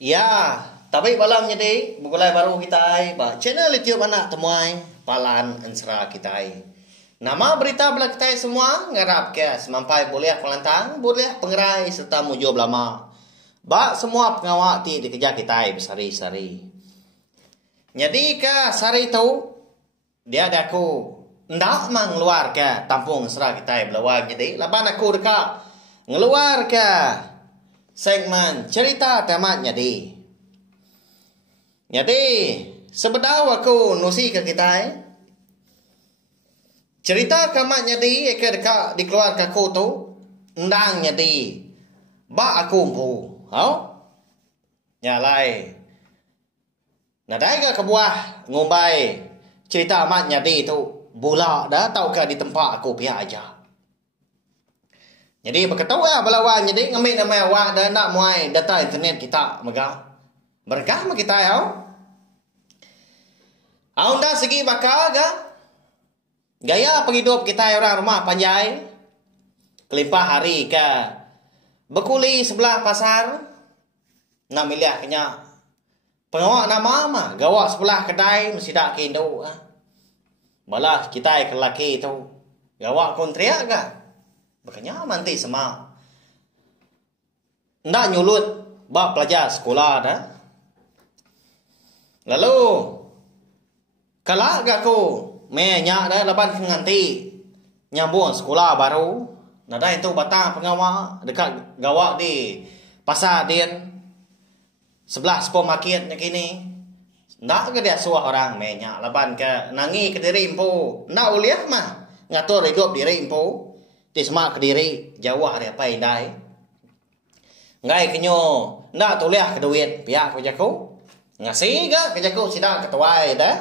Ya, tapi malam jadi bukulai baru kita ba channel YouTube anak temuai palan ensra kita. Nama berita belak kita semua ngarap ke semampai boleh pelantang, boleh pengerai serta mujo lama. Ba semua pengawak ti dikejar kita besari-sari. Jadi ke sari tu dia ada aku ndak mang luar ke tampung ensra kita belawang jadi laban aku dekat ngeluar ke segmen cerita tamat jadi sebedaw aku nusi ke kita cerita kamat jadi ke dekat dikeluar ke aku tu ndang jadi ba aku mpu nyalai nadai ke kebuah ngumbai cerita amat jadi tu bola dah tahu ke di tempat aku pihak aja. Jadi berketahu ya belawan jadi ngambil nama awak dan nak muai data internet kita megah. Berkah ma kita ya. Anda segi bakal ga gaya penghidup kita orang rumah panjai kelimpah hari ke berkuli sebelah pasar nak milih kenya pengawak nama mah gawak sebelah kedai mesti dak kindo balas kita ke laki tu gawak kontriak ga makanya manti sama ndak nyulut bab pelajar sekolah dah lalu kalau aku menya dah laban nganti nyambung sekolah baru nada itu batang pengawal dekat gawak di pasar Dian sebelah supermarket nak kini ndak ke dia suah orang menya laban ke nangi ke diri empu ndak uliah mah ngatur hidup diri empu di semak Kediri Jawa hari apa indai ngai kenyo ndak tuliah ke duit pihak kerjaku ngasih ga kerjaku sidang ketuai dah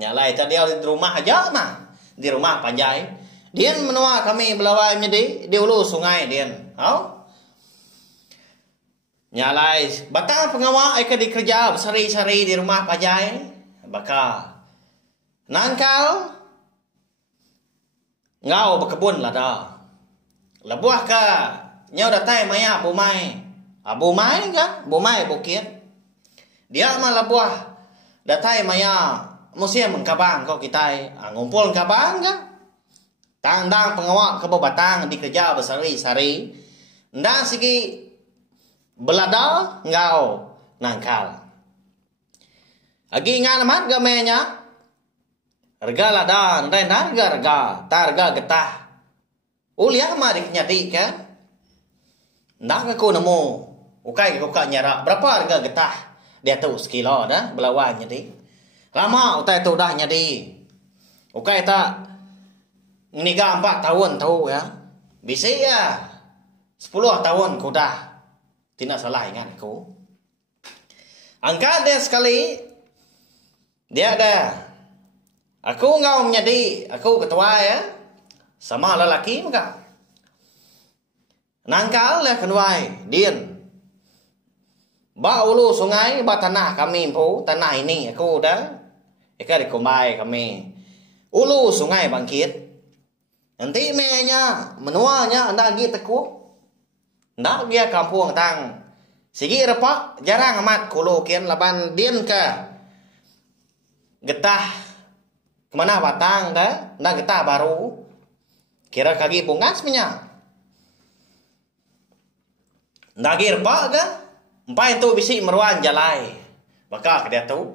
nyalai tadi di rumah aja mah di rumah panjai dian menua kami belawai jadi di hulu sungai dian nyalai batang pengawal ai ke dikerja besari-sari di rumah panjai bakal nangkal ngau berkebun lah dah lebuah ka nyau datai maya abu mai ga bumai bukit dia mah lebuah datai maya musim mengkabang kau kita ngumpul kabang ga tandang pengawak ke batang dikerja besari-sari ndang sigi belada ngau nangkal agi ngan mat ga menya harga lada ndai harga targa getah uliah mah nyati ke ndak aku nemu ukai ke nyara berapa harga getah dia tu sekilo dah belawan jadi lama utai tu dah jadi ukai tak niga 4 tahun tu ya bisa ya 10 tahun ku dah tidak salah ingat aku angka dia sekali dia ada aku ngau menjadi aku ketua ya sama lelaki muka nangkal lah kenuai dian ba ulu sungai ba tanah kami empu tanah ini aku dah eka dikombai kami ulu sungai bangkit nanti menya menuanya anda lagi tekuk ndak dia kampung tang sigi repak jarang amat kulo kian laban dian ke getah kemana batang dah ndak getah baru kira kaki pungas punya ndak repak ke empai itu bisi meruan jalai bakal ke dia tu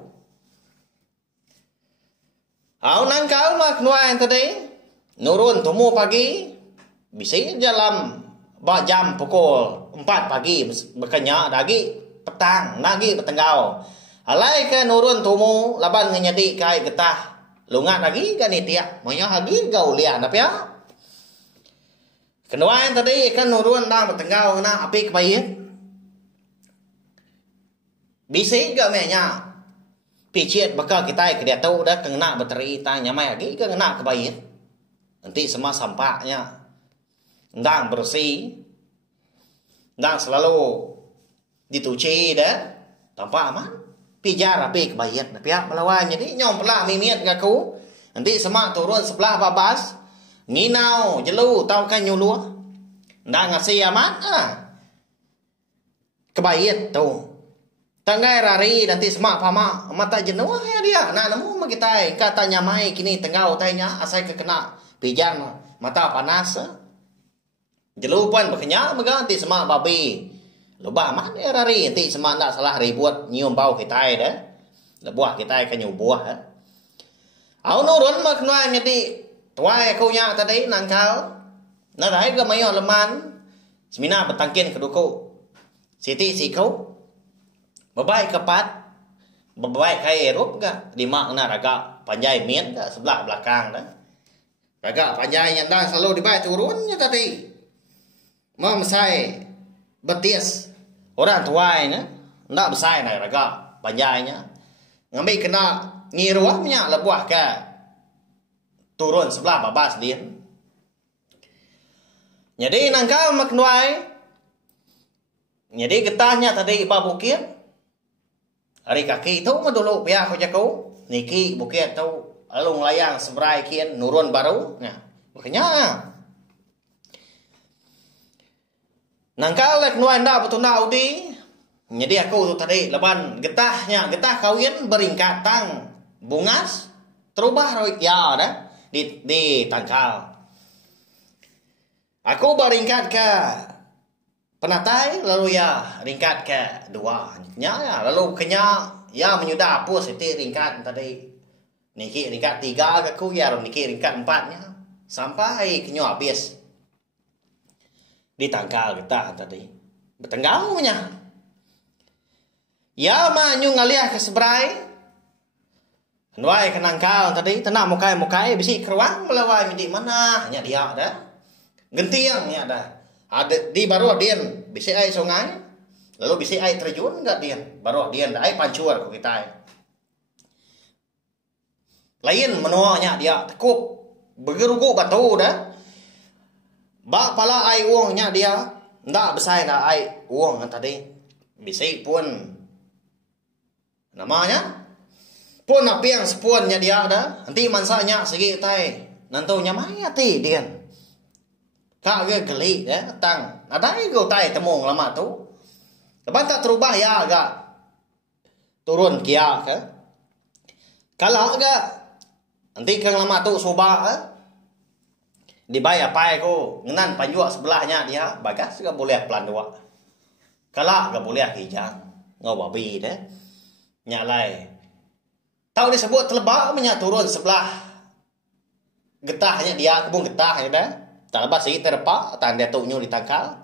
nangkal mak nuai tadi nurun tumu pagi bisi jalan ba jam pukul 4 pagi berkenya lagi petang lagi petenggau alai ke nurun tumu laban nganyadi kai getah lungat lagi kan tiak monya lagi gau lian tapi ya kenuan tadi kan nurun dah petenggau kena api kebayin bisi ga menya picit bakal kita ke dia tahu dah kena bateri tanya mai lagi kena kebayin nanti semua sampahnya ndang bersih ndang selalu dituci dah tanpa aman pijar api kebayin tapi ya melawan jadi nyom pula mimiat gaku nanti semua turun sebelah babas nginau jelu tau kan nyuluh ndak ngasih aman kebayit tu Tanggai rari nanti semak pama mata jenuh ya dia. Nak nemu kita kata nyamai kini tenggau tanya asai kekena pijan mata panas. Jelupan berkenyak meganti semak babi. Lebah mana ya rari nanti semak nak salah ribut nyium bau kita dah. Lebuah kita kan nyubuah. Au nurun mak nuai jadi tuai kau nya tadi nangkal. Nah rai ga mayo leman. Semina bertangkin keduku. Siti sikau. Babai kepat, babai kai erup ga di makna raga panjai mien ga sebelah belakang dah. Raga panjai nyanda selalu dibai turunnya tadi. Memsai betis orang tuai na, ndak besai na raga panjainya. Ngambil kena ngiruahnya lebuah ke turun sebelah babas dia. Jadi nangkal maknuai. Jadi getahnya tadi iba bukit. Hari kaki tu mah dulu pihak ko jago. Niki bukit tu alung layang seberai kian nurun baru. Nah, makanya nangkal lek nuai nda betuna udi. Jadi aku tu tadi leban getahnya, getah kawin beringkat tang bungas terubah roik ya dah di tangkal. Aku beringkat ke penatai lalu ya ringkat ke dua ya lalu kenya ya menyudah hapus itu ringkat tadi niki ringkat 3 ke ku ya niki ringkat 4-nya sampai kenya habis ditangkal kita tadi bertenggaunya ya manyu ngaliah ke seberai nuai ke nangkal tadi tenang mukai bisi keruang melawai di mana nya dia dah gentiang nya dah ada di baru dian bisa ai sungai lalu bisa ai terjun enggak dian baru dian ai pancur ku kita lain menuanya dia tekuk bergerugu batu dah ba pala ai uangnya dia ndak besar dah ai uang tadi bisa pun namanya pun apiang sepunnya dia dah nanti mansanya segi tai nantunya maya ti dian kak ge geli ya tang ada ego tai temung lama tu lepas tak terubah ya agak turun kia ke kalau agak nanti kang lama tu soba dibayar pai ko ngenan panjua sebelahnya dia bagas gak boleh pelan dua kalau gak boleh hijang ngau babi deh nyalai tahu disebut telebak menyak turun sebelah getahnya dia kebun getahnya dah tak lepas sih terpak tanda tu nyu ditangkal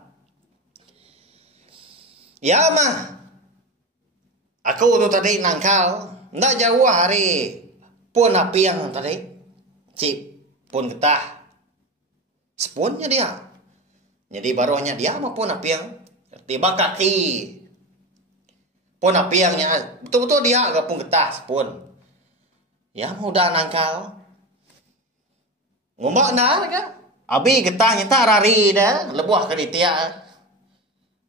ya mah aku tu tadi nangkal ndak jauh hari pun api yang tadi si pun getah sepunnya dia jadi baruhnya dia maupun api yang tiba kaki pun api yangnya betul-betul dia agak pun getah sepun ya mudah nangkal ngombak nar kan abi getahnya tak rari dah lebuah ke ditia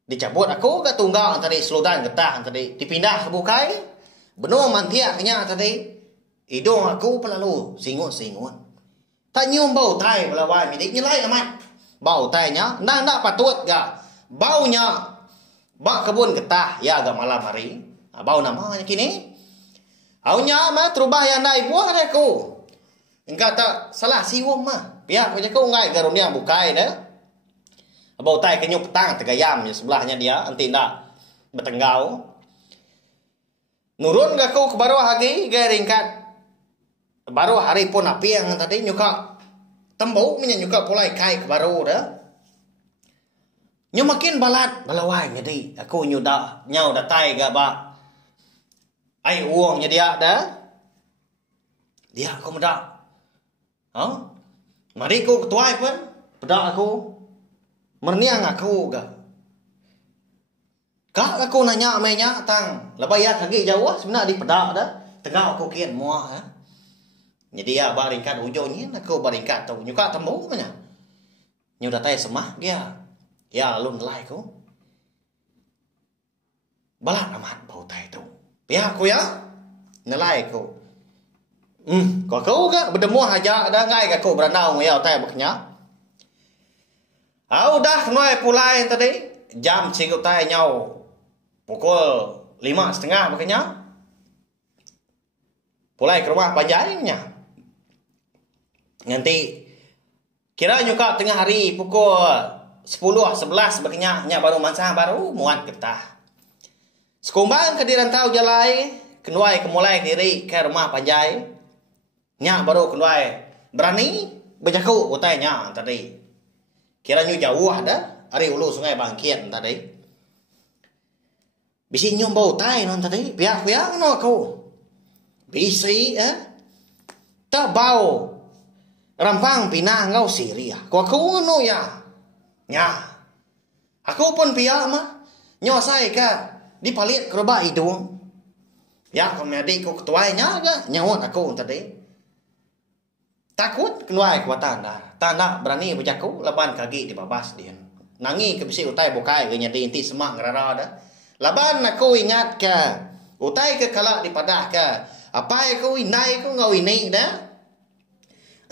dicabut aku ke tunggal tadi seludan getah tadi dipindah ke bukai benar mantiaknya tadi hidung aku pelalu singut tak nyium bau tai pelawai midik nyelai amat bau tainya ndak patut gak baunya bak kebun getah ya agak malam hari bau namanya kini aunya mah terubah yang naik buah aku enggak tak salah siwum mah pihak punya kau ngai garunia bukai dah. Bau tai kenyuk petang tegayam sebelahnya dia nanti ndak bertenggau. Nurun gak kau ke baru lagi gaya ringkat. Baru hari pun api yang tadi nyuka tembau punya nyuka pulai kai ke baru dah. Nyu makin balat balawai jadi aku nyuda nyau dah tai gak ba. Ai uangnya dia dah. Dia aku medak. Hah? Mari ku ketuai pun pedak aku merniang aku gak kak aku nanya mainnya tang lebay ya kaki jauh sebenarnya di pedak dah tengah aku kian muah jadi ya baringkat ujungnya aku baringkat tu nyuka temu mana nyudah tay semah dia ya lalu nelai ku balak amat bau tay tu pihak aku ya nelai ku có cấu cái bên mua hà ja đã ngay cái cổ bên nào người tay bực nhá áo đã nói pulai tadi jam singgung tay nhau pukul 5.30 makanya. Pulai ke rumah panjainya. Nanti kira nyuka tengah hari pukul 10-11 makanya nya baru mansah baru muat getah. Sekumbang ke dirantau jalai, kenuai kemulai diri ke rumah panjai. Nya baru kenuai berani berjaku utainya tadi. Kira nyu jauh ada, ari ulu sungai Bangkit tadi. Bisi nyum bau tai non tadi, piak-piak no kau. Bisi ta bau rampang pinang ngau Syria. Ko aku no ya. Nya. Aku pun piak mah nyo sai ka dipalit keroba hidung. Ya komedi ko ketuanya ga nyawat aku tadi. Takut kenuai kuatan dah. Tanda berani berjaku laban kaki di babas dia. Nangi ke bisi utai bukai ge nyadi inti semak ngerara dah. Laban aku ingat ke utai ke kalak di padah ke apa aku inai aku ngau ini dah.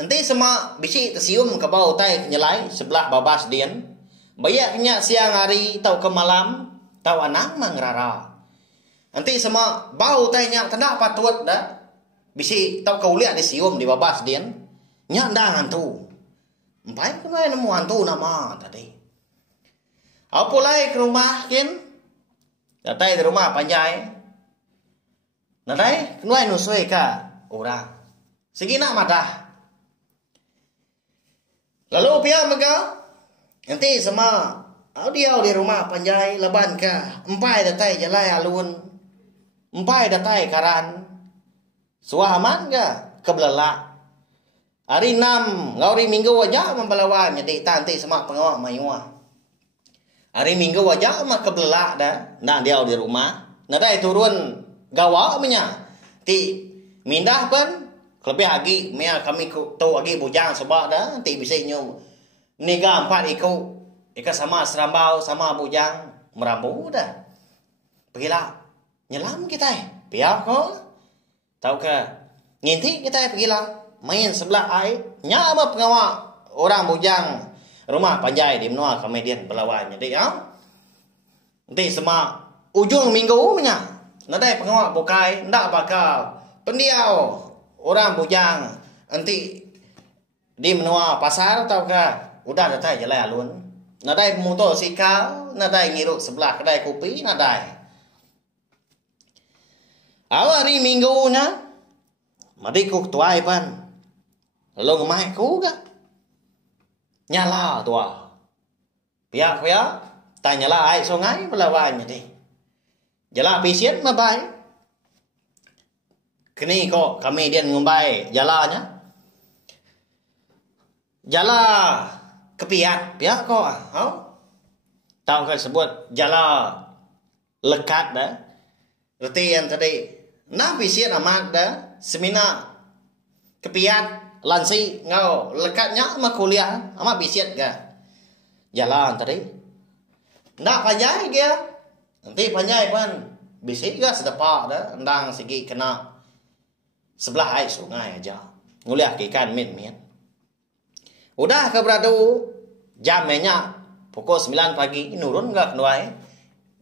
Nanti semua bisi tersium ke bawah utai nyelai sebelah babas dia. Bayaknya siang hari tau ke malam tau anang mangrara. Nanti semua bau utainya tanda patut dah. Bisi tau kau lihat di sium di babas dia. Nyandang hantu. Empai kenai nemu hantu nama tadi. Apulai ke rumah kin. Datai di rumah panjai. Datai kenai nusui ka orang. Segina mata. Lalu pihak mega. Nanti sama audio di rumah panjai leban ka. Empai datai jalai alun. Empai datai karan. Suaman ga kebelala. Hari 6, hari Minggu aja membelawan jadi tanti semak pengawak mayua. Hari Minggu aja mah kebelak dah. Nah dia di rumah. Nah dah turun gawak punya. Ti mindah pun lebih lagi mea kami tu lagi bujang sebab dah ti bisa nyu. Niga 4 ikut. Ika sama serambau sama bujang merambu dah. Pergilah nyelam kita. Piap kau. Tahu ke? Nginti kita pergilah. Main sebelah air, nyama pengawak orang bujang rumah panjai di menua komedian berlawan. Jadi ya, nanti semua ujung minggu punya, nadai pengawak bukai, ndak bakal pendiau orang bujang nanti di menua pasar tau ke, udah datai jalan alun, nadai motor sikal, nadai ngiruk sebelah kedai kopi, nadai. Awal hari minggu nya, mari kuk tuai pan. Lalu ngemai ku ga? Nyala tua. Pihak tak nyala air sungai melawan jadi. Jala pisiat mabai. Kini kok kami dia ngumbai jalanya. Jala kepiat pihak kok. Tahu kan sebut jala lekat dah. Reti yang tadi. Nah pisiat amat dah. Semina kepiat. Lansi ngau lekatnya sama kuliah sama bisiat ga jalan tadi ndak panjai dia nanti panjai pan bisi ga sedepak dah ndang segi kena sebelah air sungai aja nguliah ke ikan min udah ke beradu jamnya pukul 9 pagi nurun ga kenuai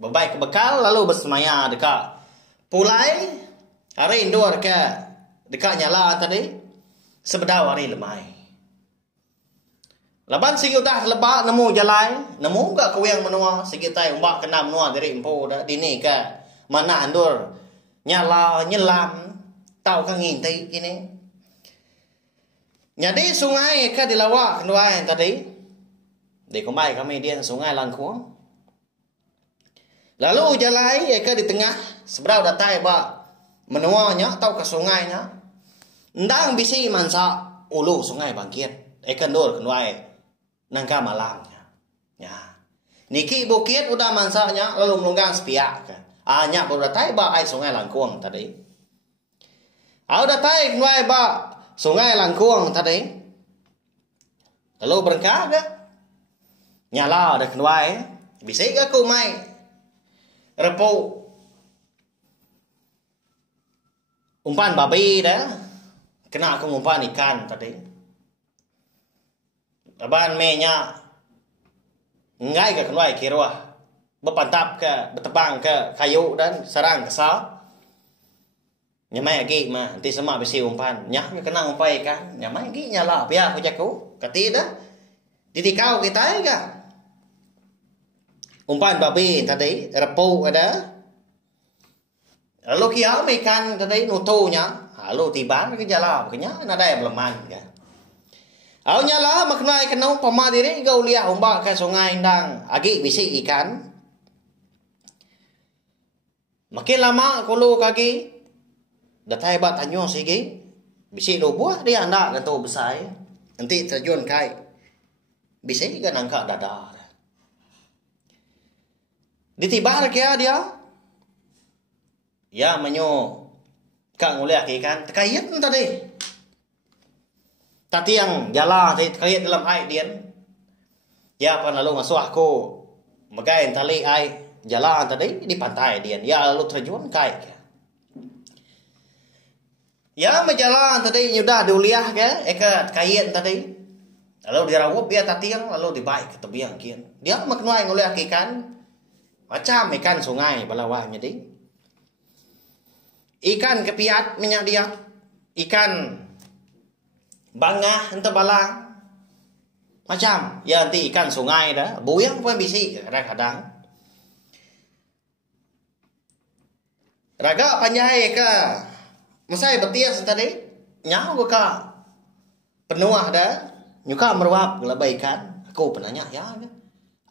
bebai ke bekal lalu bersemaya dekat pulai hari indoor ke dekat nyala tadi sebedau hari lemai. Laban segi udah lebak nemu jalai, nemu gak kau yang menua segi tai umbak kena menua dari empu dah dini ke mana andur nyala nyelam tahu kan ngintai ini. Jadi sungai ke dilawak kedua yang tadi di kembali kami dia sungai Langkuang. Lalu jalai ke di tengah seberau datai ba menuanya tahu ke sungainya. Ndang bisi mansa ulu sungai Bangkit. Kendor kenuai nangka malamnya. Ya. Niki bukit udah mansanya lalu melunggang sepiak. Anya berdatai ba ai sungai Langkuang tadi. Udah tai kenuai ba sungai Langkuang tadi. Lalu berengkah ga? Nyala ada kenuai. Bisa ga ku mai repo umpan babi dah. Kena aku ngumpan ikan tadi. Laban menya ngai ke kenuai kirwah. berpantap ke bertebang ke kayu dan sarang kesal. Nyamai lagi mah nanti semua besi umpan. Nyak kena umpai kan. Nyamai lagi nyala pihak aku jago. Kati dah. Ditikau kita ya. Umpan babi tadi repu ada. Lalu kia ikan tadi nutunya. Lalu tiba ke jala kenya nada yang beleman kan. Au nyala maknai kena pama diri gau liah umbak ke sungai ndang agi bisi ikan. Makin lama kulu kaki datai bat tanyo sige bisi lo buah dia anda dan tu besar nanti terjun kai bisi kan angka dada ditibar kia dia ya menyo kang oleh ikan terkait tadi tadi yang jala terkait dalam air dian ya pan lalu ngasuh aku megai tali air jala tadi di pantai dian ya lalu terjun kai ya menjalan tadi nyudah diuliah ke eka kain tadi lalu dirawup ya tatiang lalu dibaik ke tebiang kian dia maknuai nguliah ikan macam ikan sungai balawah jadi ikan kepiat minyak dia ikan bangah ente balang macam ya nanti ikan sungai dah buyang pun bisi kadang-kadang raga panjai ke Masai betias tadi nyau ka penuah dah nyuka meruap gelabaikan aku penanya ya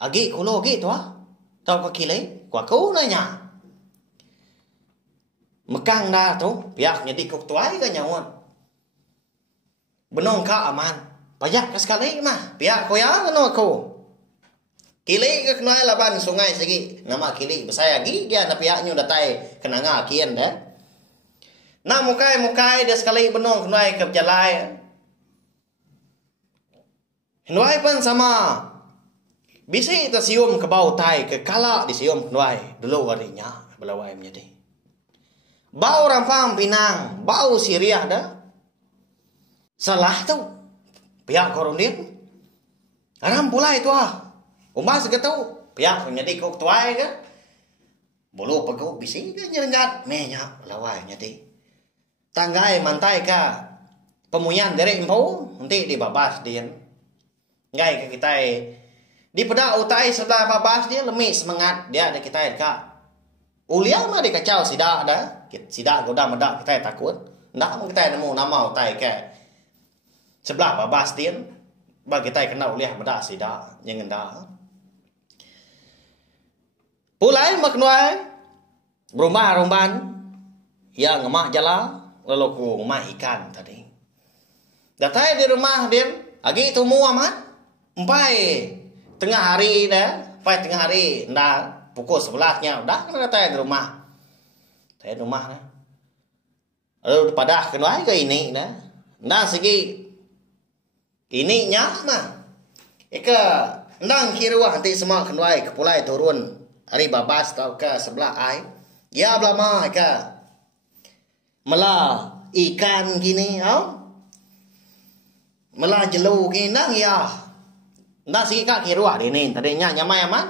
agi kulo agi tu tau ka kilai ku aku nanya mekang dah tu pihak jadi kok tuai ka nyawon benong ka aman pajak ka sekali mah pihak ko ya no aku kilai ka kenai laban sungai segi nama kilai besar agi dia na pihaknya datai kenanga kian dah. Nah mukai dia sekali benong kenai ke jalai. Kenai pun sama. Bisi tersium ke bau tai ke kala disium kenai dulu warinya belawai menjadi. Bau rampang pinang, bau siriah dah. Salah tu. Pihak korundin. Aram pula itu Umbas ke tu. Pihak menjadi kok tuai ke. Bulu peguk bisi ke nyerengat menya belawai menjadi. Tanggai mantai ka pemuyan dari empu nanti dibabas dia ngai ke kita di peda utai setelah babas dia lemis semangat dia ada kita ka uliah mah dikacau sida ada sida goda medak kita takut ndak kita nemu nama utai ke sebelah babas dia bagi kita kena uliah medak sida yang ngenda pulai maknuai rumah-rumah yang ngemak jala lalu ku rumah ikan tadi. Datai di rumah dia, agi tu mu amat. Empai tengah hari dah, empai tengah hari dah pukul 11-nya dah kena datai di rumah. Datai di rumah dah. Lalu padah kenai ke ini dah. Dah segi ininya mah. Eka ndang kiruah nanti semua kenai kepulai turun hari babas tau ke sebelah ai. Ya belama eka Mela ikan gini, mela jelu gini nang ya. Ndak sih kak kiruah ini tadinya nyamai aman.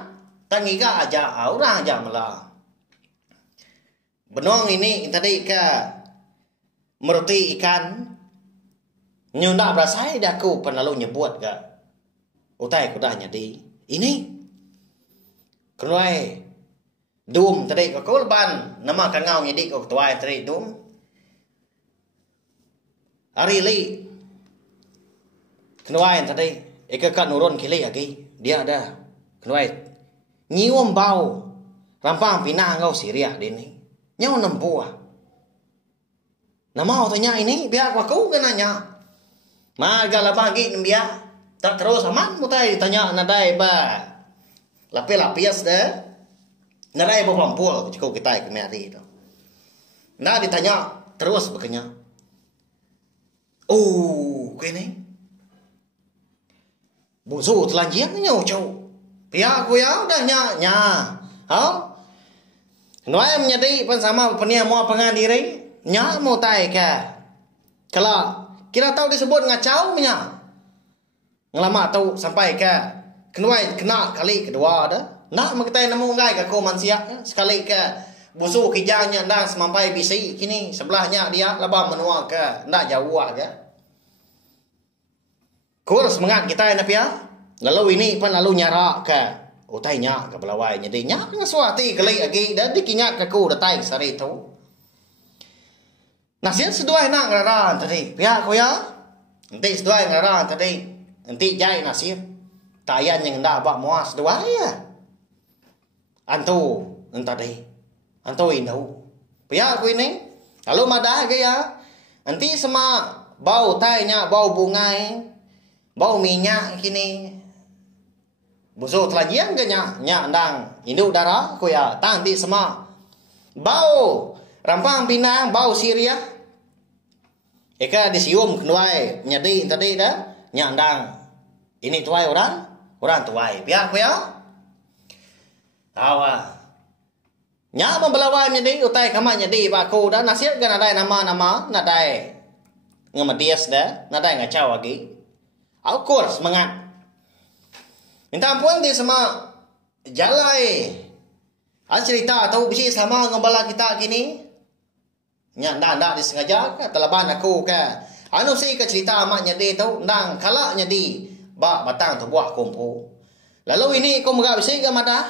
Tangi kak aja orang aja mela. Benong ini tadi ke meruti ikan. Nyunda berasa dah aku penalu nyebut ke. Utai kuda nyadi. Ini kenai dum tadi ke kulban nama kan ngau nyadi ke tuai tadi dum. Hari li kenuai tadi eka kan nurun kili lagi dia ada kenuai nyium bau rampang pinang kau siriah dini nyaw nempuah nama otonya ini biar aku kenanya maga pagi dia tak terus aman mutai tanya nadai ba lapis deh nadai ba pampul cukup kita kemari itu nah ditanya terus begenya. Oh, kini busu telanjang nyau cau. Pihak aku ya udah nya. Hao. Noi menjadi pun sama penia mau pengandiri nya mau tai ka. Kalau kira tahu disebut ngacau nya. Ngelama tahu sampai ke kenai kena kali kedua dah. Nak kita nemu ngai ke ko manusia sekali ke busu kijangnya ndang semampai bisi kini sebelahnya dia labang menua ke ndak jauh ke. Kur semangat kita na pia. Lalu ini pun lalu nyara ke utai nya ke belawai jadi nya ngasuati kali lagi dan dikinya ke ku datai sari tu. Nasihat seduai nak ngararan tadi. Pia ko ya. Nanti seduai ngararan tadi. Nanti jai nasihat. Tayan yang ndak bak muas seduai ya. Antu tadi. Antu indau. Pia ko ini. Lalu madah ke ya. Nanti sama bau tainya bau bungai. Bau minyak kini. Buso telajian ke nya ndang induk darah ko ya. Tanti sama bau rampang pinang bau Syria. Eka disium kenuai nyadi tadi dah nya ndang ini tuai orang tuai pia ko ya. Tawa nya membelawai nyadi utai kama nyadi ba ko dah nasihat kan ada nama nadai ngemedias dah nadai ngacau lagi. Of course semangat. Minta ampun dia sama jalai. Cerita tahu bisi sama ngembala kita kini. Nya ndak disengaja ke telaban aku ke. Anu si ke cerita mak nyadi tahu ndang kala nyadi ba batang tu buah kumpu. Lalu ini kau megak bisi ke mata.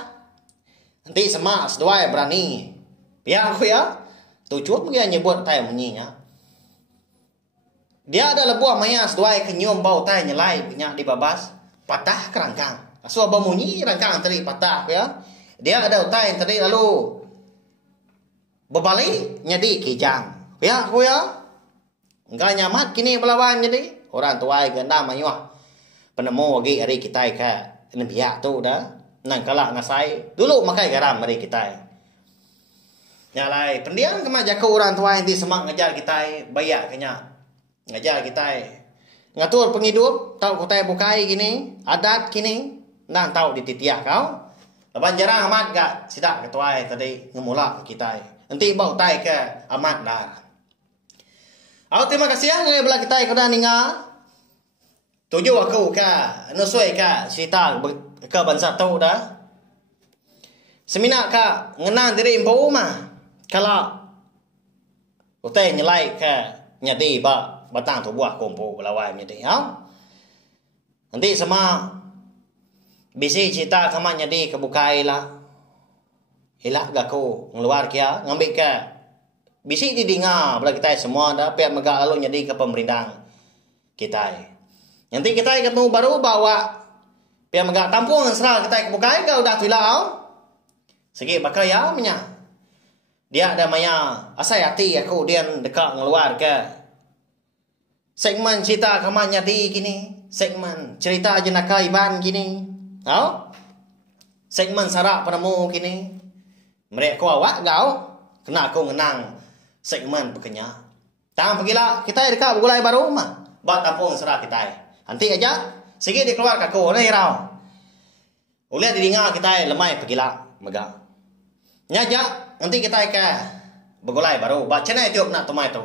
Nanti sama seduai berani. Pia aku ya. Tujuan dia nyebut tai menyinya. Dia ada buah maya seduai kenyum bau tai nyelai punya di babas patah kerangkang. So bunyi rangkang tadi patah ya. Dia ada utai tadi lalu berbalik nyadi kijang. Ya aku ya. Enggak nyamat kini belawan jadi orang tuai ganda mayuah. Penemu lagi hari kita ke nebiak tu dah. Nang kalak ngasai dulu makai garam hari kita. Nyalai pendiam kemaja ke orang tuai di semak ngejar kita bayak kenya. Ngajar kita ngatur penghidup tahu kita bukai gini adat kini nang tahu di titiah kau lepas jarang amat gak sidak ketuai tadi ngemula kita nanti bau tai ke amat dah. Terima kasih ya belah kita kena ninga tuju aku ke nusui ke cerita ke bangsa tu dah seminak ke ngenang diri impu mah kalau utai nyelai ke nyadi ba batang tu buah kumpu belawai nyadi ha. Nanti sama bisi cerita kama nyadi kebukai lah. Hilak gaku ngeluar kia ngambil ke bisi didinga belah kita semua dah pihak megak lalu nyadi ke pemerintah kita. Nanti kita ketemu baru bawa pihak megak tampung serah kita kebukai ke udah tuilau. Segi bakal ya punya. Dia ada maya asai hati aku dia dekat ngeluar ke segmen cerita kama nyadi gini, segmen cerita jenaka iban gini. Tahu? Segmen sarak penemu gini. Mereka awak kau kena aku ngenang segmen pekenya. Tang pergilah kita dekat bergulai baru mah. Bat tampung serah kita. Nanti aja sikit dikeluar kaku ni rau. Ulihat didengar kita lemai pergilah megak. Nyaja nanti kita ke bergulai baru. Bat cenai tiup nak tumai tu.